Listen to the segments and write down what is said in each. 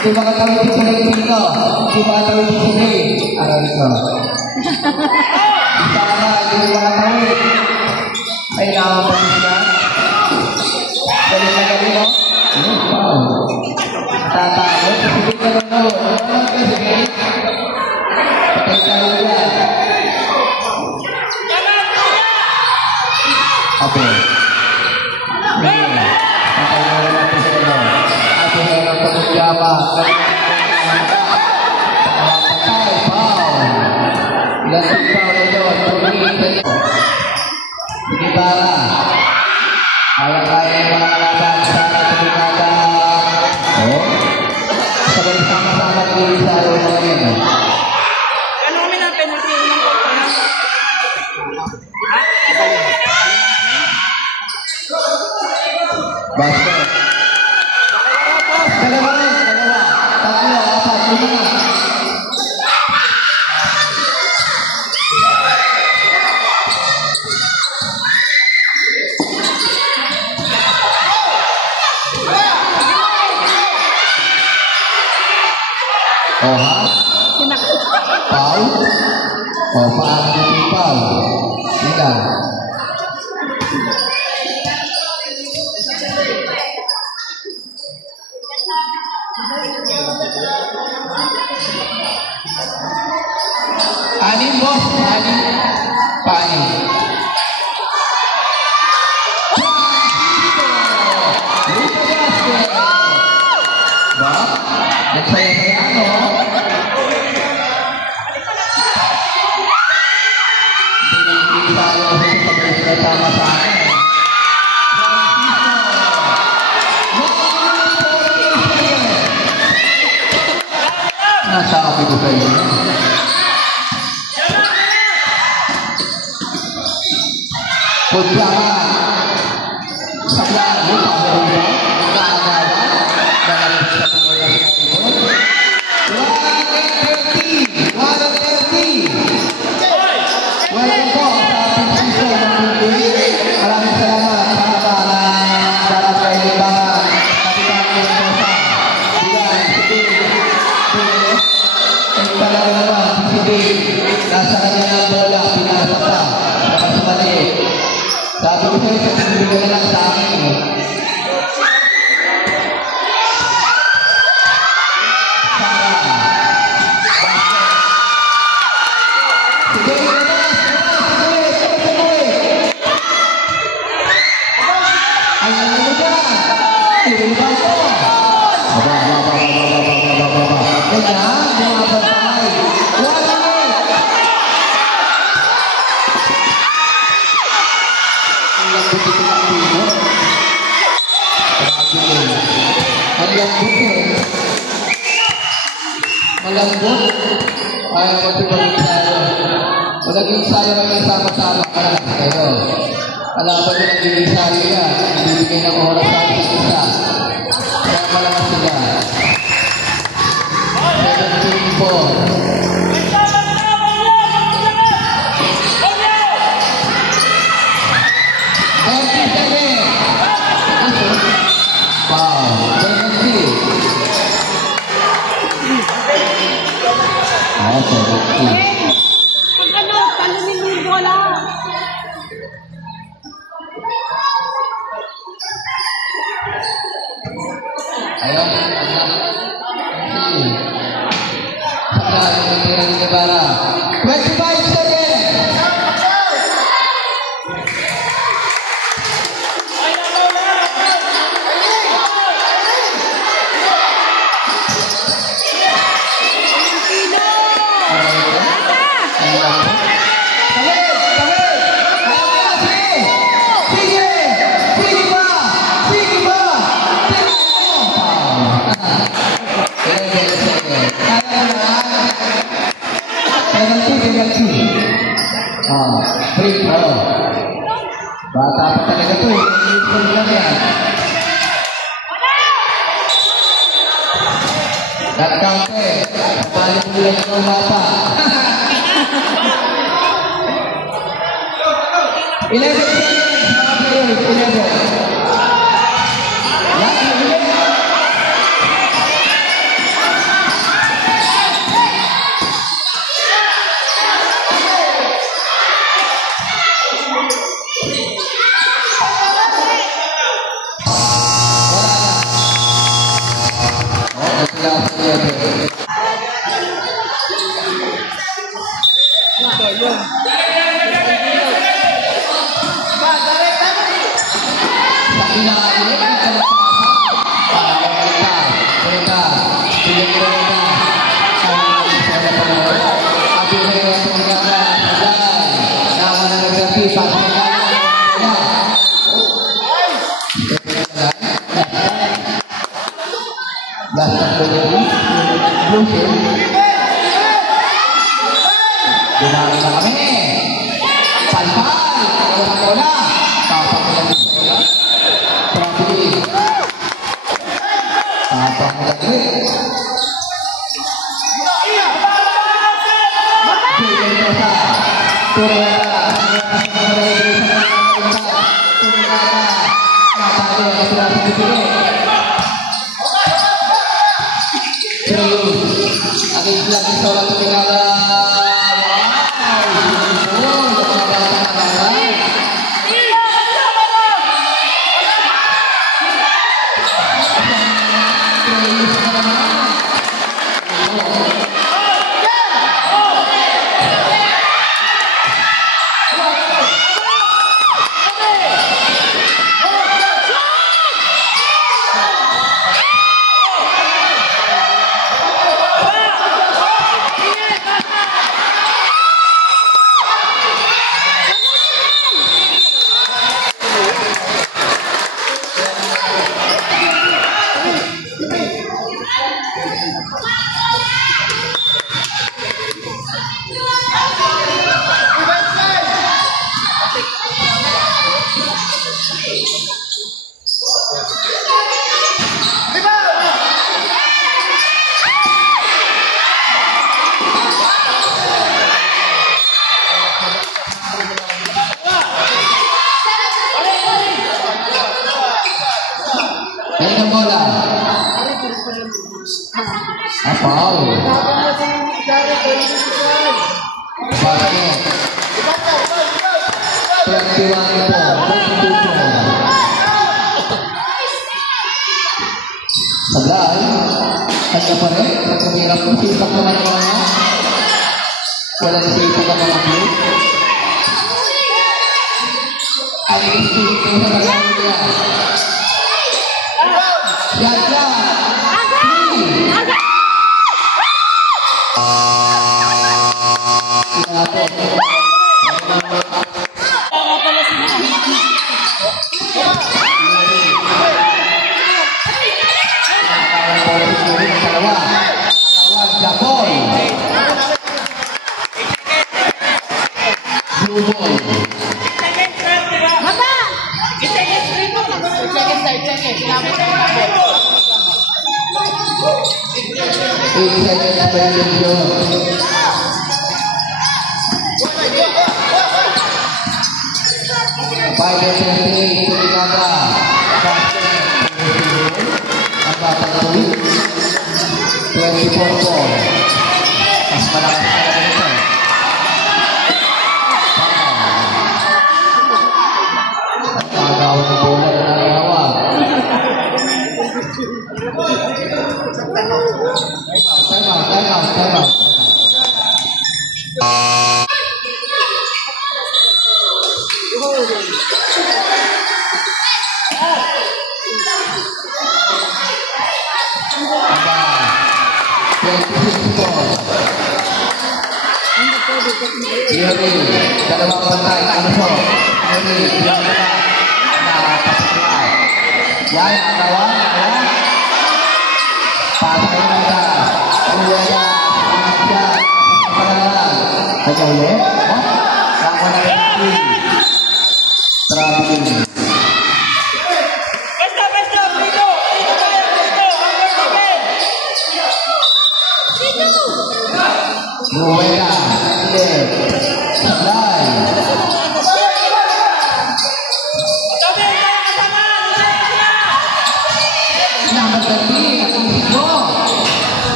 Hindi makatawid sa lingpin ko. Hindi makatawid sa sumay. Aral ko. Isa ka na, hindi makatawid. Ay, nakakapalis na. Galing na galing, no? Wow. Tatakot. Sige ka na, no? Ano ka, sige? Patay tayo yan. Okay. Anim bos, anim pain. Ba? Nagsaya-saya ano? Hindi tayo sa sama sa akin. Nasabi ko sa iyo. Pagkama sa plano, pagkama, kaagawa, dahil sa pagkama sa iyo. 130! 130! Welcome po sa ating sisa ng mundo. Maraming salamat sa haba na dapat kayo libangan. Kapitang ng Rosa. Bilan, si Dave. Ang talaga naman, si Dave. Nasa kanya ng bola, pinasa pa. Dapat sumali. Sabi ko sa'yo, hindi ko na lang sa akin. Sige, ay, ano mo dyan? Ibang ko. Aba. Ganyan, bumabantay. Wala mo. Malambot. Ayaw magpipag-ensayo. Mag-ensayo kami sama-sama. Kalakas kayo. Kalaban nyo nag-ensayo yan. Ibibigay ng oras sa isa. Kaya malakas sila. 7-4. Bata pa talaga ito eh. Iipon lang yan. That counter. Balik mo lang ito bata. 11 seconds mga players. 11.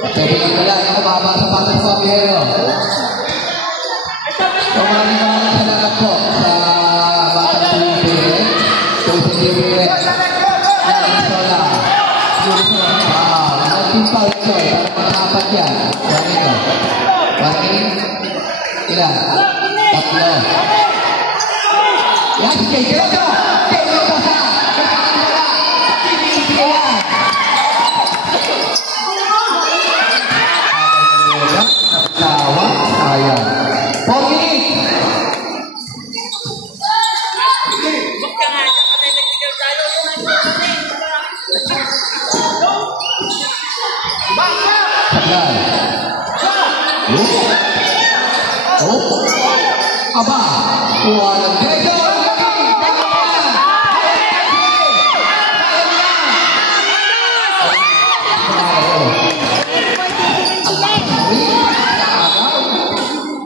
Pwede kang wala. Ako baba sa patas ko, Pihero. So, maraming salamat po sa Batang Pihero. Tusin Pihero. Ayan, Sola. Wow. Team foul ito. Parang apat yan. Maraming ko. Maraming. Ilan? Tatlo. Yan, Jay. Diretso. Jay, yung pasa. Aba, walang diretso.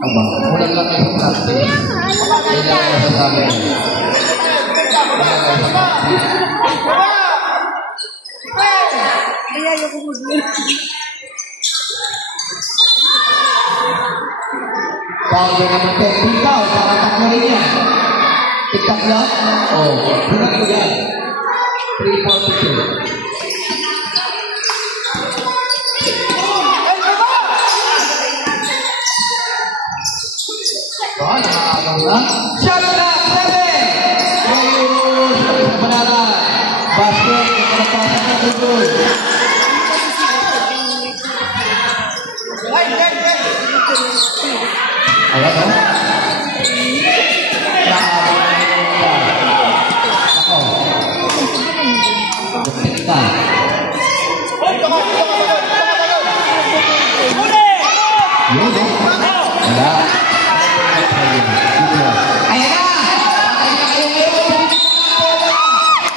Aba, ulang lang yung practice. Kailangan na sa amin. Bago naman technical, para takbo rin yan. Tiktak lang? Oo. Bunak ko yan. 342. Wah, nakakagaw na. Shot na! 7! Ayun! Sa panalan. Basket. Kalapasan na doon. Ayan o. Ako. Bukita. Yun o. Wala. Ayan na.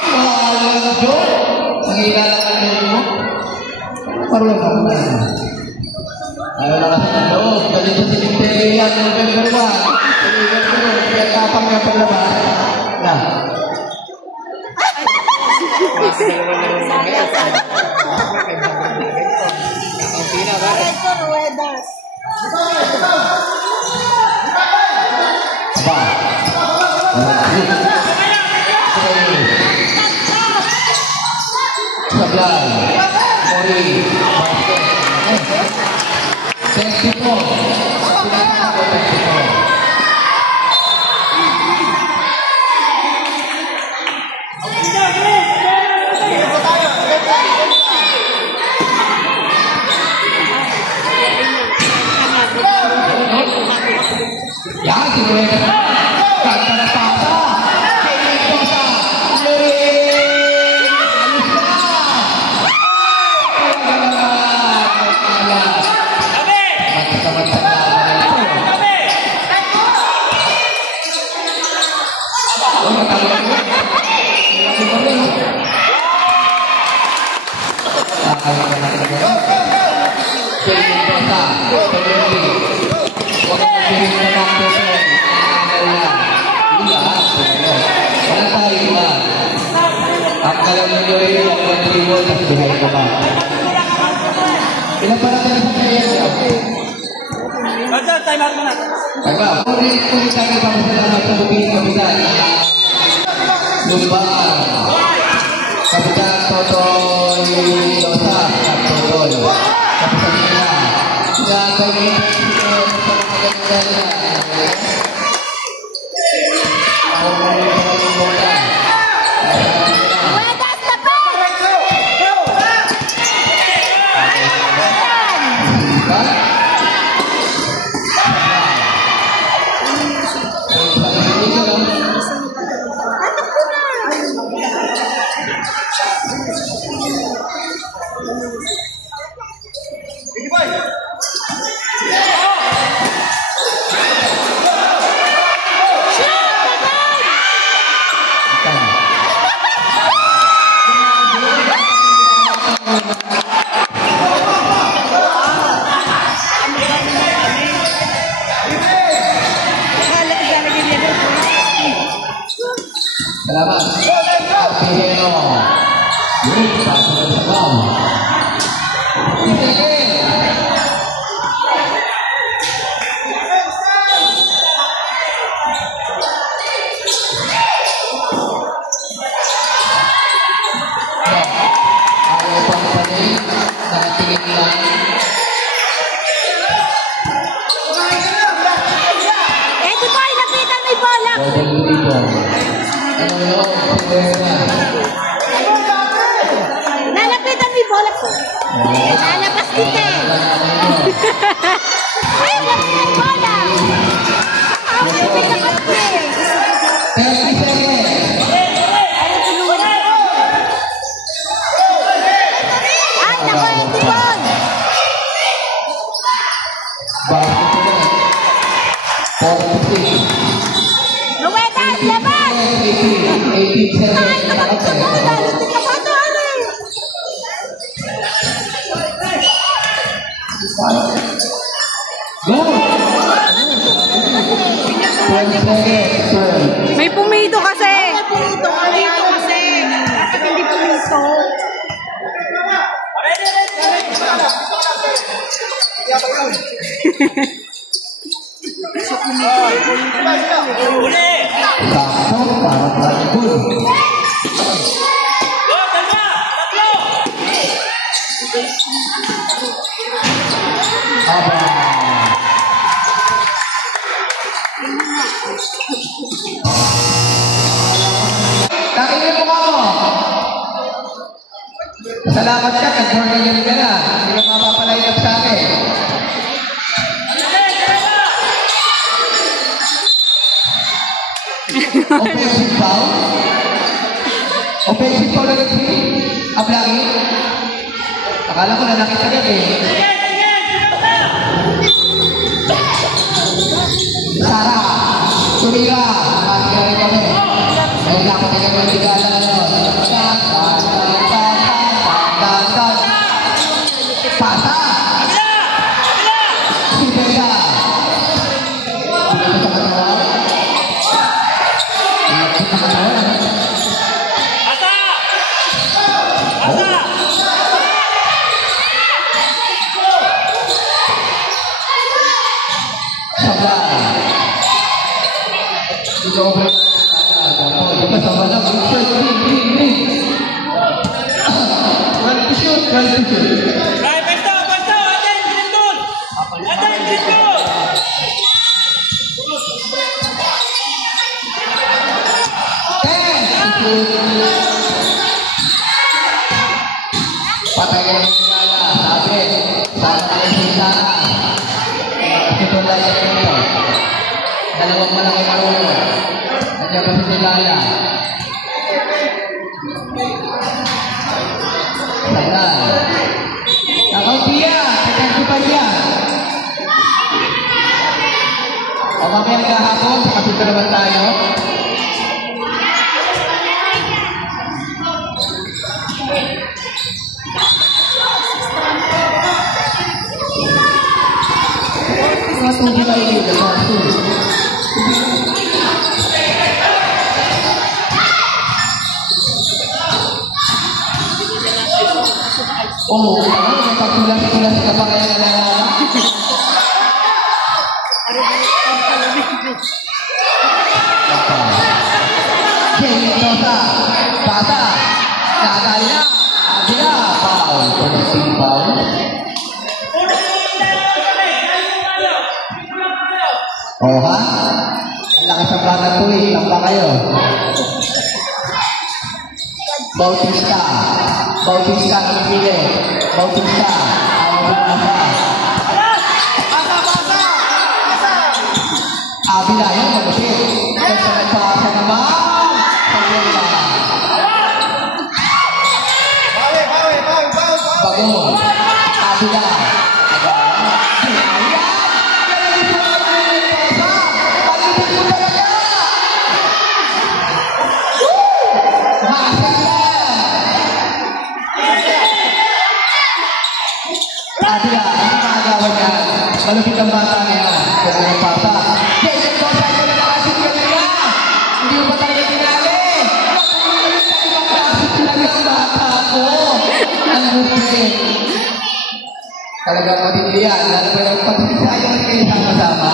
Wala. Mahila lang mo. Parang ako na. Ayaw na kasi ng loob. Galing sa sininterian ng November 1. Sinigan ko nun. Kaya kapang yung paglabas. Na. Aba. Sablay. Mori. Mexico. Pinatako Mexico. Yan, si Rueda. Kanta na pata. Kainig ko sa Lurin. Alis na. Ilan pa natin sa kaya? Time out muna. Ulit tayo papasalamat sa bukid kapitan. Lumbaan. Kapitan Totoy Losa. Totoy. Kapitan nila. Sila kami sa magaganda nila. Lalapitan mo yung bola ko. Lalapas kita eh. Ay, lapitan yung bola. Ang lupit na kasi. 30 seconds. Ay, naku, yung tibon. Nuwetas, labas! 18 seconds. Ay, nakapit sa bola. Lupit na bata, ano eh. Go! 20 seconds. May pumito kasi. Pumito kasi. Bakit hindi pumito? Sakto, parang ragul. Aba. Takingin mo ka mo. Salamat ka, nag-organize ka na. Hindi ka mapapalay up sa akin. Offensive foul? Offensive foul agad si Ablaki? Akala ko na nakita agad eh. Sara, tumira. Mati ka rin kami. Ayun na ako tingin mo yung tigala na yun. Pasa! Si Bega! Dito sa katawan. Dito sa katawan. Sablay. Dito ako break. Dito sa katawan. Green. Well to shoot. Right, basta, atin, green goal! Atin, green goal! Patay ka ng sinala. Sabi, sana kayo sinsana. Ito lang yan ito. Dalawang malaki marunong. Nandiyan pa si Sinala. Sablay. Nakaunti yan. Identify yan. O mamaya naghahapon, sa kapito naman tayo. Oh, may pagtulas-tulas ka pa kaya nalala? Jenny Rosa, bata, nakakali na, agila, foul, connecting foul. Oh ha? Ang lakas ng bata to eh, lang pa kayo. Bautista, ang pili. Bautista, ang bumasa. Abila, yung malupit. Kasi nagpasa naman. Bagong. Abila. Abila, ang makagawa niya. Malupit ang bata niya. Kung may papa. Jason Cosa, ito na nakasip ka niya. Hindi mo ba talaga tinali? Matulungan sa ibang klasip talaga ang bata ko. Ang lupit. Talagang matindi yan. Lalo pa yung pagsisayo na kayo sama-sama.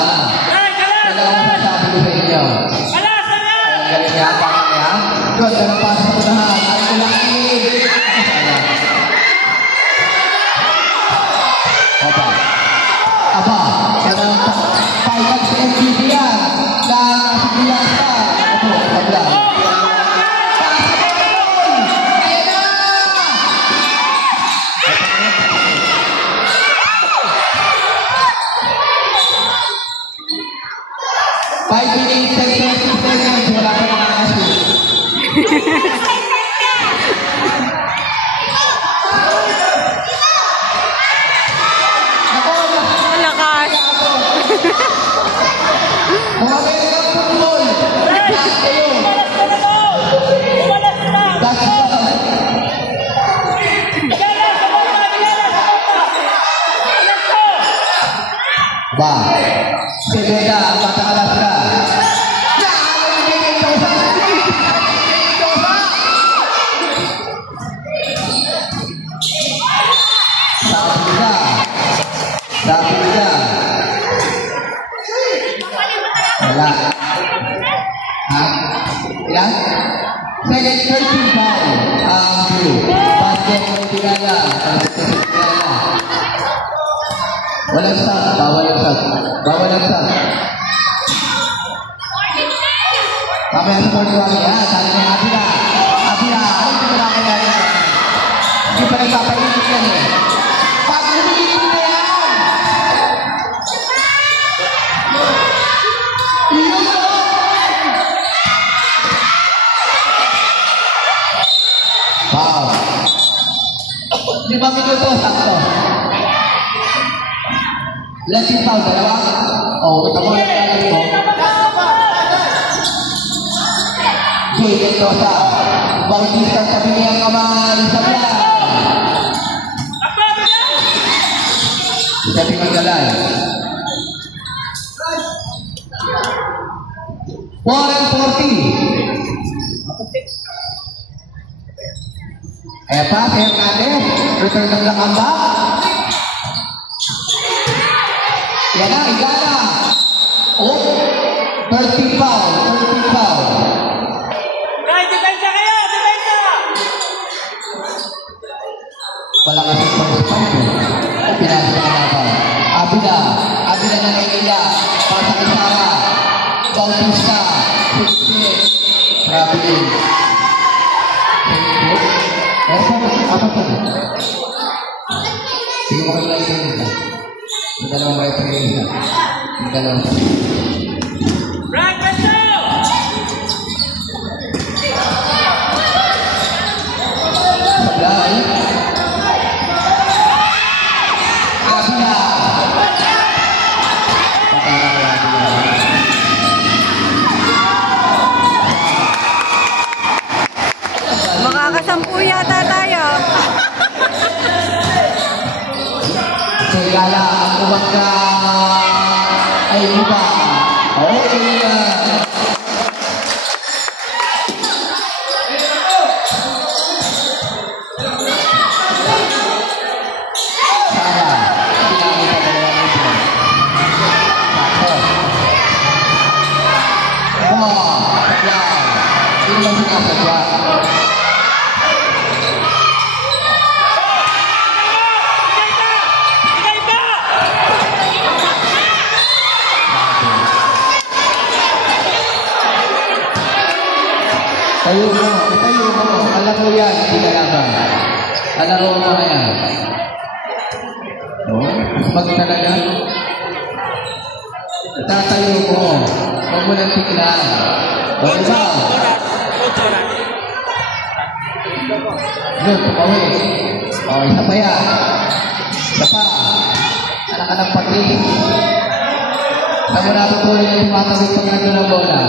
Wala akong masasabi ko sa inyo. Ang galing niya, bata niya. Good, ganang pasok sa unahan. Ay, kulangin. Aba, ganang pailag sa MPB yan. Na nasa bilang pa. Ito, pabla. 5 minutes and 30 seconds. Wala pa nakakashoot. Malakas. Mga American football. Lahat kayo. That's ba, Sebeda, patakalas ka. Sabi ka. Wala. Ha? Ilan? Second 13 foul. Basket mo tinala. Walang sub. Bawal ang sub. Bawal ang sub. Mamaya sa board ko yan. Sabi niya, Abila. Abila. Ay, hindi ko na kaya yan. Hindi pa nagpapainit yan eh. Pag humihinit na yan. Iyon o. 5 minuto, sakto. Ilan yung foul? Dalawa? Oo, tamo lang natin mo. Jay Mendoza. Bautista sa piniyang kamay sa plan. Isa pinaggalay. 4:40. Epa, Hernandez. Return ng lakamba. Yan na, Igala. Oh, 30 foul, 30 foul. Right, depensa kayo, depensa! Malakas ang pag-spike eh. Ay, pinasa na natin. Abila na Naila. Pasa Kisara. Bautista. Sixteen. Traveling. Apa pa? Sige mo kayo lang ito. Yung dalawang referee isa. Yung dalawang. Right, depensa! Sablay. Abila. Makakasampu yata tayo. Segala ang umaga ay iba. Okay na. Sara, ginamit ang dalawang ito. Sakto. Yan. Hindi lang sinasadya. Tayo mo. Alam mo yan, hindi ka naman. Alam mo na yan. No? Pag talaga, tatayo mo. Huwag mo nang tignan. O iba. Yun, tumawi. O, isa pa yan. Isa pa. Anak ka ng pati. Saan mo natutuloy na tumatawid pag nagdo ng bola?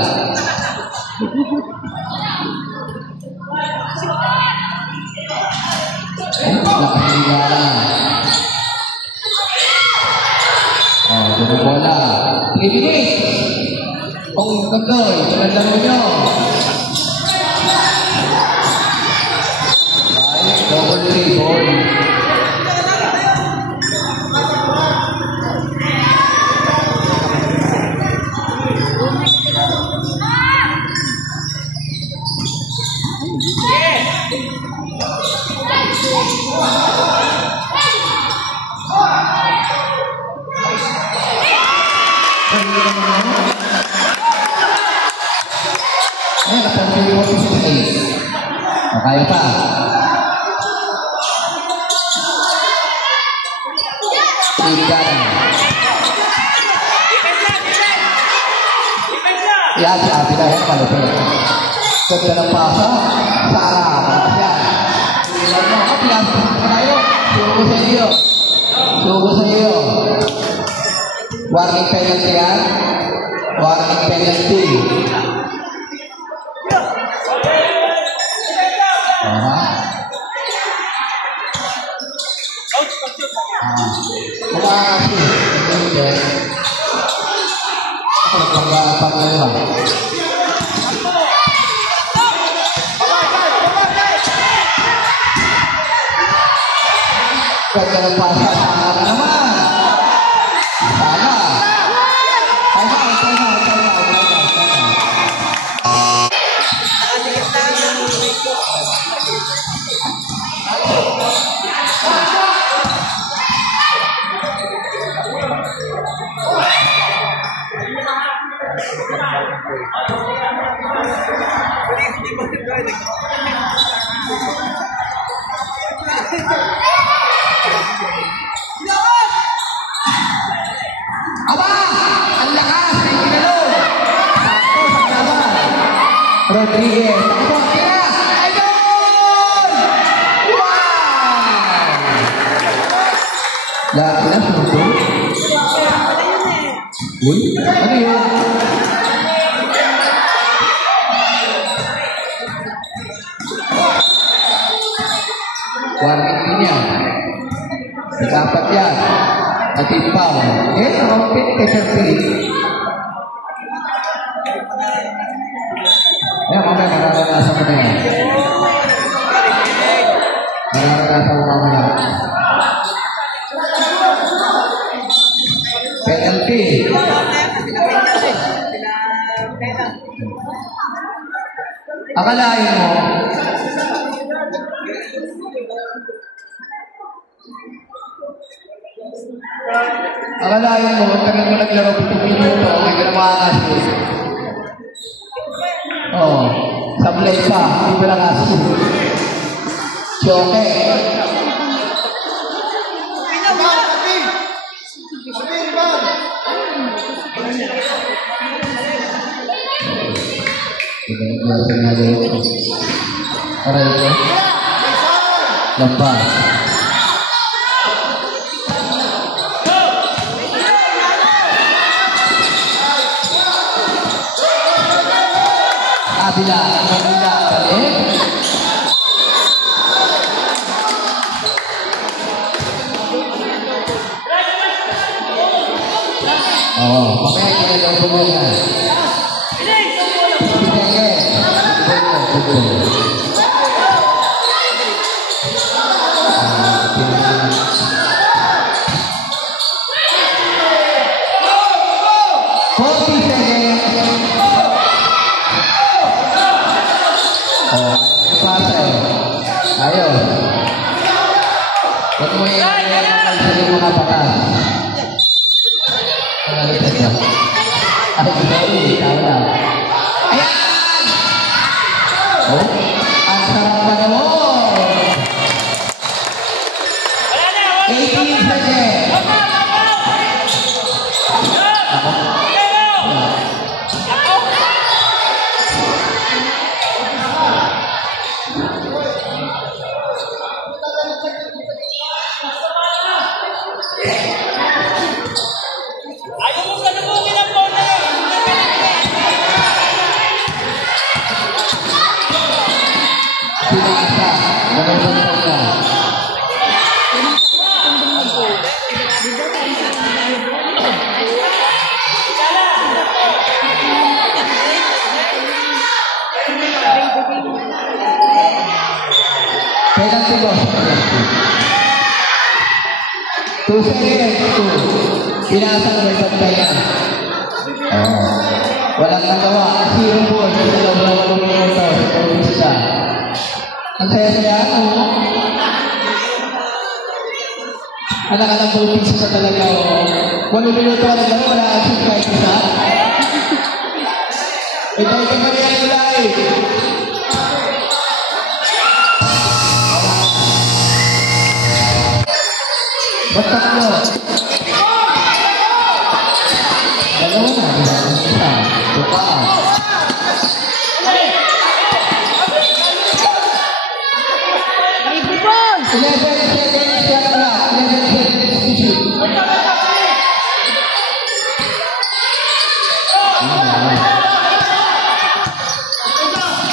Nakakilala. Dito bola. 3 minutes. Kung kandoy, magandang mo nyo. Ay, double 3 ball. Kaya pa. Tingnan. Yan, si Abila yan, malupit. Ganda ng pasa. Sara, malakas yan. Ilan mo, pinasok na tayo. Sugo sa iyo. Sugo sa iyo. Warning penalty yan. Warning penalty. Makakasi. Hindi. Ako nagpapangalawa. Ganda ng pasa. Sana na naman. Sana. Time out. Aba! Ang lakas! May kinalong! Sakto sa kalaban. Rodriguez. Takbo! Tira! Ayun! Wow! Lahat na sundo. Uy! Ano yun? Warning din yan. Dapat yan. Natipaw. Rompit kay Serpil. Mamaya mararanasan mo na yan. Mararanasan mo mamaya. Penalty. Akalain mo, tagal mo naglaro 15 minuto, may ginawa kasi. Oo, sablay pa, hindi pa lang kasi. Choke. Aray ko. Lampas. Kabila, balik. Oh, mamaya kinalaw po mo yan. Ayo. Huwag mo yung mga batas. Ay, sorry. Kaya. Ayan! Oh, ang sarap pa naman. 18 seconds. Penalty boss. 2 seconds. Pinasang may bantayan. Walang nagawa. Zero ball. Sa loob na 8 minuto. Sa pag-isa. Ang saya-saya ako. Anak ka ng pag-isa sa talaga. 8 minuto ka na gano'n. Wala ang kahit isa. Ito ka pa niya yung live. Batak mo. Dalawa na. depensa. Tukaan. 11 seconds yan na. 11 seconds.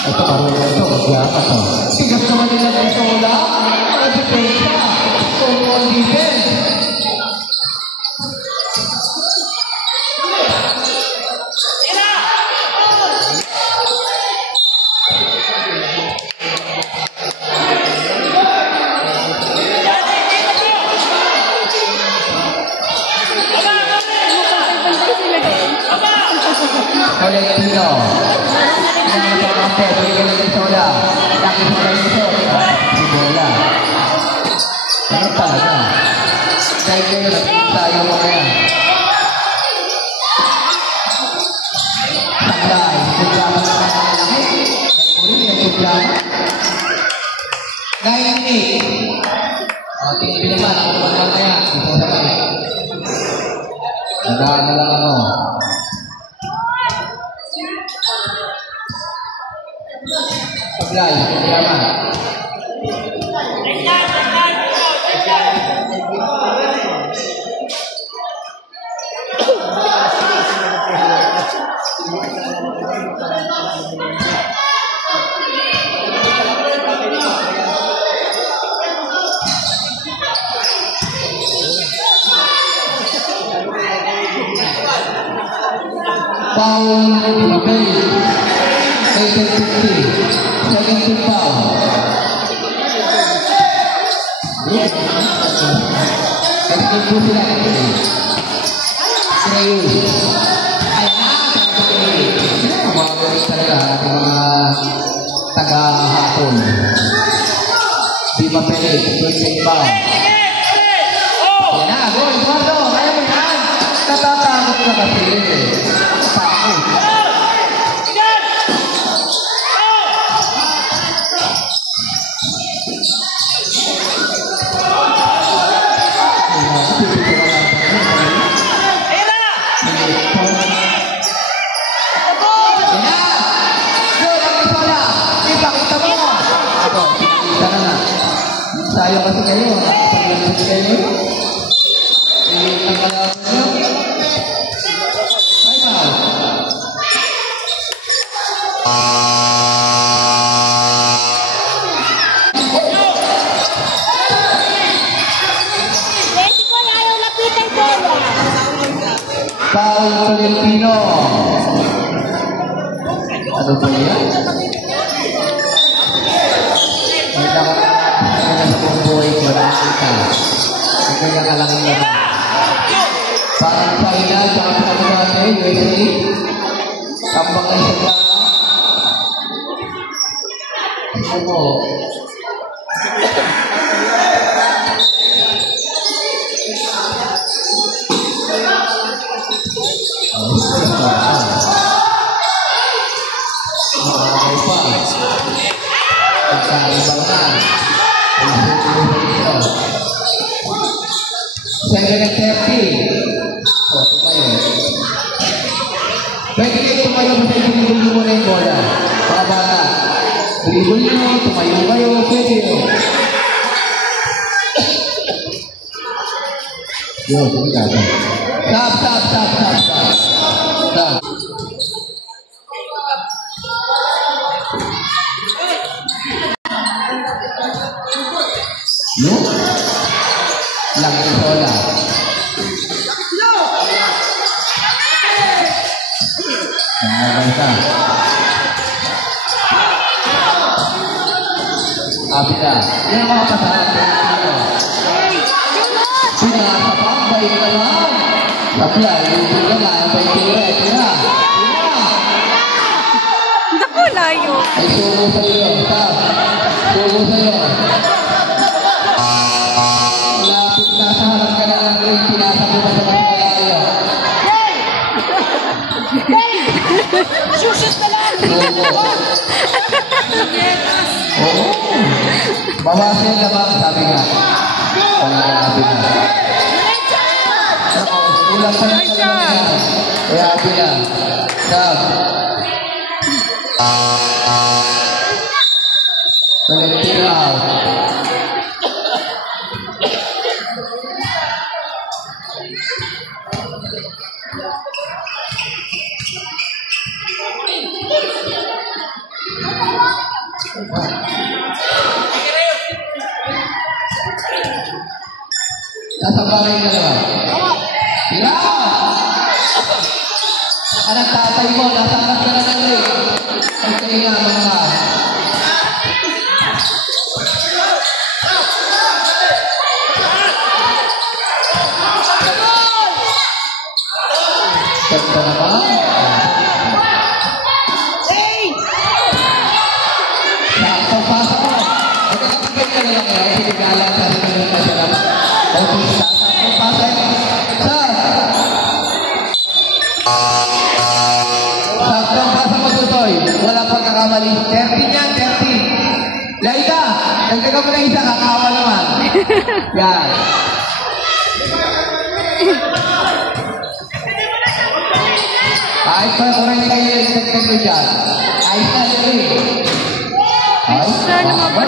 Ito parang ito. Magyakas o. Tigas naman nila ng sola. Depensa. Tumon defense. Tolentino. Yang nagpapampo, bigyan ng soda. Laki sa kayo si Bola. Ano talaga? Dahil kayo tayo mo kaya. Saklay, kudrama na kaya laki. Nagpuri, nagkudrama. 9 minutes. Tingin naman, ako naman kaya. Ito sa kayo. Nagdaan na lang ano. Sablay, kudrama. Foul debate. 18-50. 17 foul. Escape po sila. Crayus. Ayan na. Mga galing talaga. Ating mga taga-hapon. Di mapilit. 28 foul. Ayan na. Go, Eduardo. Kaya mo yan. Natatakot na kasi. Tayo kasi kayo, nakapag-iisip kayo. Ang kalaman nyo. Time out. Baseball, ayaw lapitan bola. Foul Tolentino. Ano ba yan? May nakakita sa buhay ko na kita. Kaya ka lang naman. Parang final, saka pinagabate, USA. Tambang na isa lang. Ano? Second and 30. Oh, tumayo. Pwede kayo tumayo kasi dribble mo na yung bola. Mga bata. Dribble nyo, tumayo kayo. Pwede yun. Yo, sige ka. Stop. No? Lang yung bola. Bangsa. Abida. Yan mga pasahan. Pinasapambay ka lang. Sablay, yung ka na. Abay tira. Naku, layo. Ay, sumo sa'yo. Sumo sa'yo. Lapit na sa harap ka na lang yung pinasabi mo sa kasabayo. Shoot na lang. Oo. Bawasin naman, sabi nga. Sabi nga. Kulang pa lang pala yan. Kaya pila. Sab. Collective out. Nasa bahay ka naman. Tira! Anak tatay mo, nasa anak ka na ng leg. Ang kaya mga. Ganda naman. Sakto, pasok mo. Magkakapagay ka na lang kaya. Sinigala sa sinunod na siya naman. Bautista, sakto, pasok. Sakto, pasok mo, Tutoy. Wala pagkakamali. 13 yan, 13. Laika, nagtaga mo na isa, kakawa naman. Yan. Kahit pa kung rin kayo nagtagtag mo dyan. Ayos na dyan eh. Ayos na naman.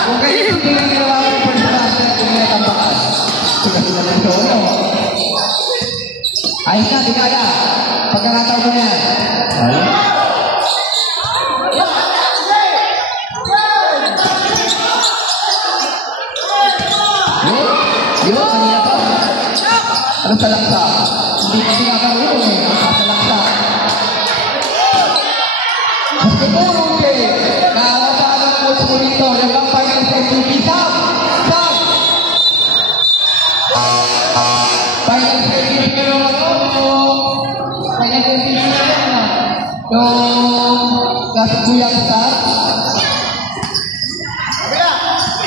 Kung kayo hindi nga ginawa ko yung personaje na kung natambakan. Sugat-sugat ang tono. Ayos na, di kaya. Pagkakataon mo na yan. Ayos. Yun, kanina pa. Ano sa laksa? Hindi pa sinakaroon eh. Sa laksa. Mas siguro, okay. Nakawasan ang coach mo dito. Yung bang final MVP. Sam! Sam! Final MVP ka naman ako. Final MVP ka naman. Yung nasa Buyang Star.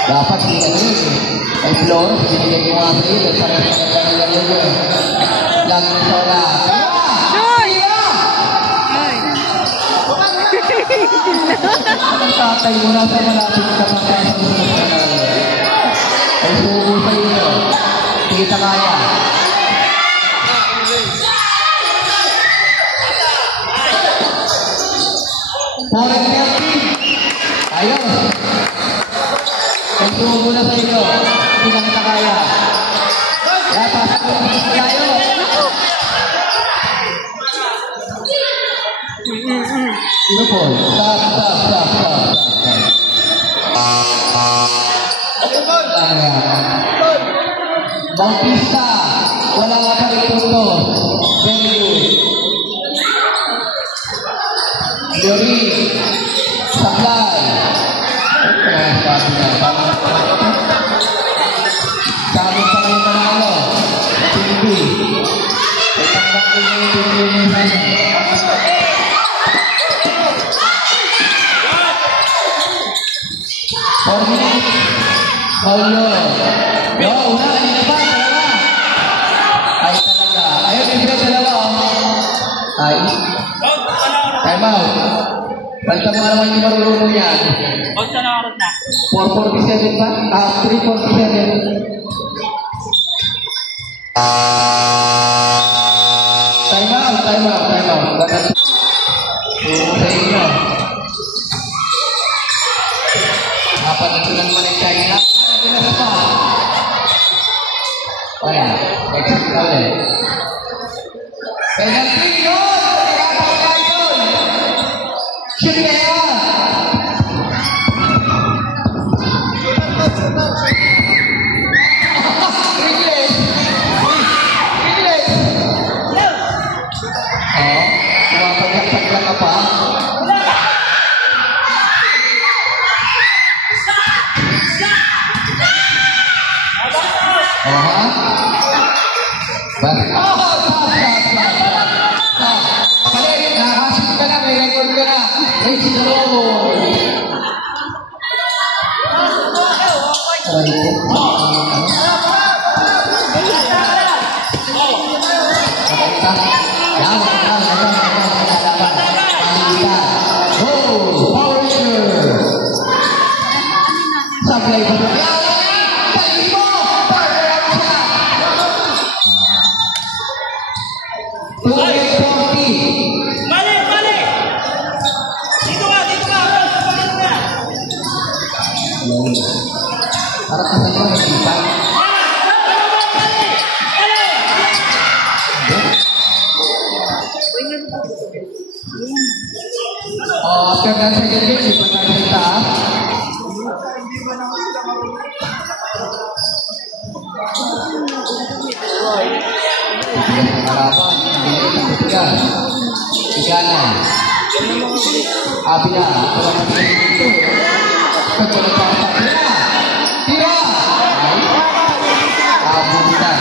Dapat hindi na yun eh. Ay Flores, binigay ko nga sa iyo. Parang maganda na yun. Lagi mo sa wala. Ang tatay mo nasa malapit ka pagkasa mo sa kanal. Ay suko sa iyo. Kita kaya. Foreign healthy. Ayos. Ay suko na sa iyo. Hindi kita kaya. Kaya pasok mo sa tayo. Sino po? Stop. Ano yan? Bautista. Wala nga pa rin punto. Very good. Yuri. Saklay. Sabi pa kayo manalo. Silvi. Itanggap ko yung Silvi niya. 4 minutes. Paulo. Yo, una, kanina pa, dalawa. Ay, talaga. Ayun, ibigay dalawa. Ay. Time out. Basta mo naman yung marunong yan. 4:47 pa? 3:47. Time out. Bakit? Sa inyo. Napatutunan mo ng China. Ano pa? Kaya, exit na ulit. Penalty yun! Pinapakita yun! Shoot na yan! English! Oh, pumapagyak-pagyak ka pa. Nakakasip ka na, may record ka na. Race the Lord. Sablay pa. 240. Mali, mali! Dito ka, dito ka! Paano na? Para kasi ito nagkita. After that second game, di pa tayo sa taas. Harapan, ketiga. Tiganan. Abila, kalau masih itu. Kecolongan Tira. Tira. Abutan.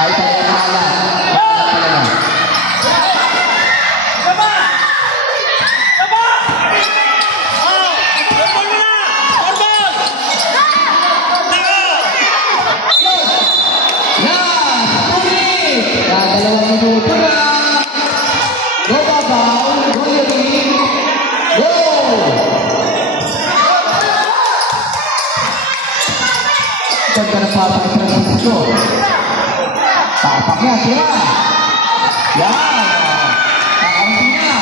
Ay, saya kalah. Tapaknya Tira. Ya. Kakampinya.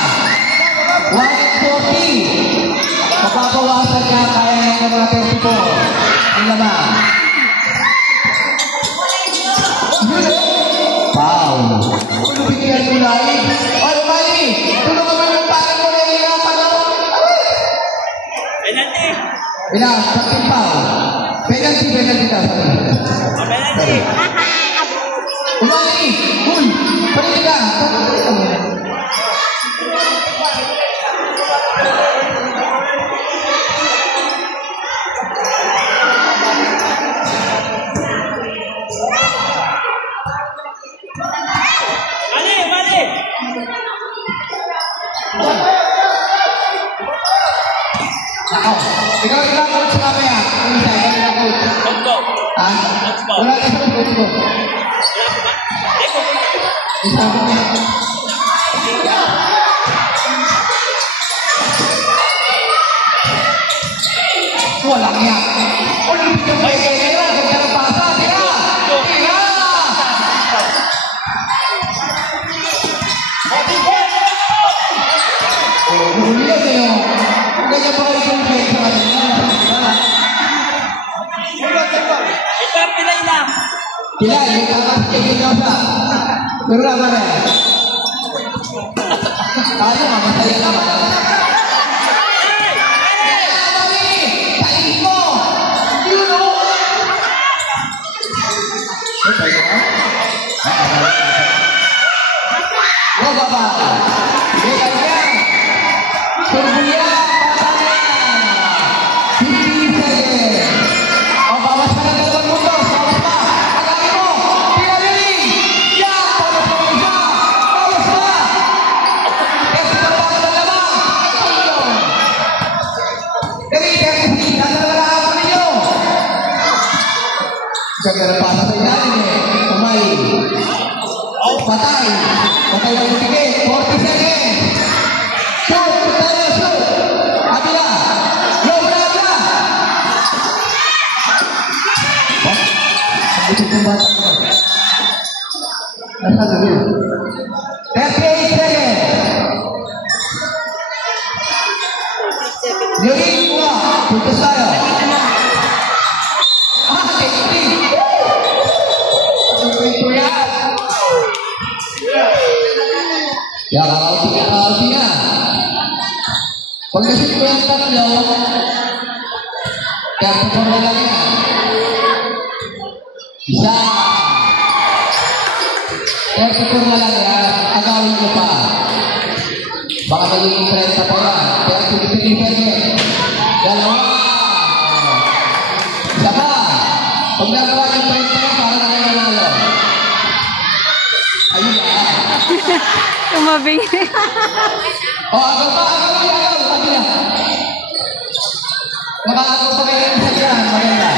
140. Mapapawasan niya kaya ng mga 34. Ang naman. Wow. Bigyan mo lain. Oy, Mali. Tulungan mo yung parang mo na yung panahon. Penalty. Ilang, pagtimpaw. Penalty ka. Penalty. Umali! Uy! Panig ka! Mali! Ako! Ikaw coach sa kaya! Ano siya? Ikaw na coach! Ha? Wala ka sa coach ko! Walang yan. Olympic yung may kaya. Ganda ng pasa. Tira! Tira! Huli yan kayo. Ganyan ba kayo yung kaya sa kanila? Ito ang pilay na. Pilay, yung kakastigil nyo sa. Pero naman eh. Tayo nga, masaya naman. Go baba. Bigyan. Surbuya patanan. 50 seconds. O bawas ka na dalawang puntos. Bawas pa. Pagkaki mo. Pinaliling. Yan. Bawas pa isa. Bawas pa. Kasi na pa sa dalawa. Dali. Kasi nadala ako ninyo. Kagara pa sa ilalim eh. Umay. Patay. Patay ang sige. 40 seconds. Shoot. Patay. Shoot. Abila. Low na abila. Ang buti kong bata ko. Nasa dulo. 38 seconds. Yurin kuha. Putos tayo. Technique. Ito yan. Ya, kakauti na. Pag nasit ko yung tatlo, kaya pagkor na lang yan. Isa. Kaya pagkor na lang yan, agawin ko pa. Baka magiging 30 pa yan. Kaya tumitigil yan. Dalawa. Isa pa. Pag nagawa ng 30 yan, para na kayo nanalo. Ayun na. Tumabing. Agaw pa. Kabila. Makaagaw pa kayo sa dyan. Maganda.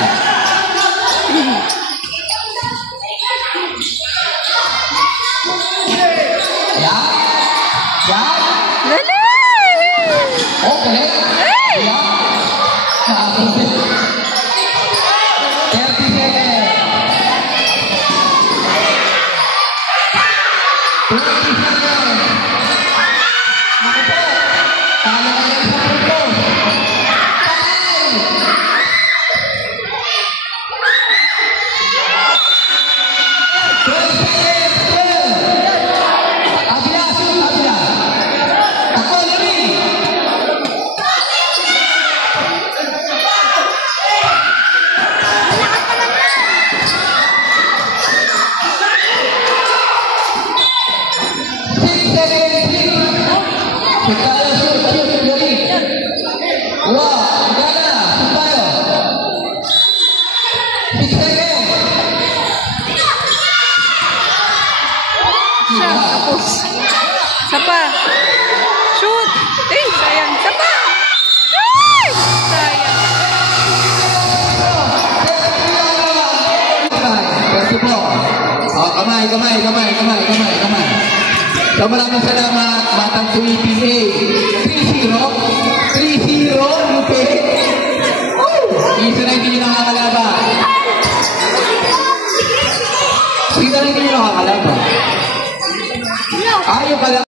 Sapa. Shoot. Eh, sayang. Sapa. Ay! Sayang. 34. Kamay. So maraming salamat, Batang PTA.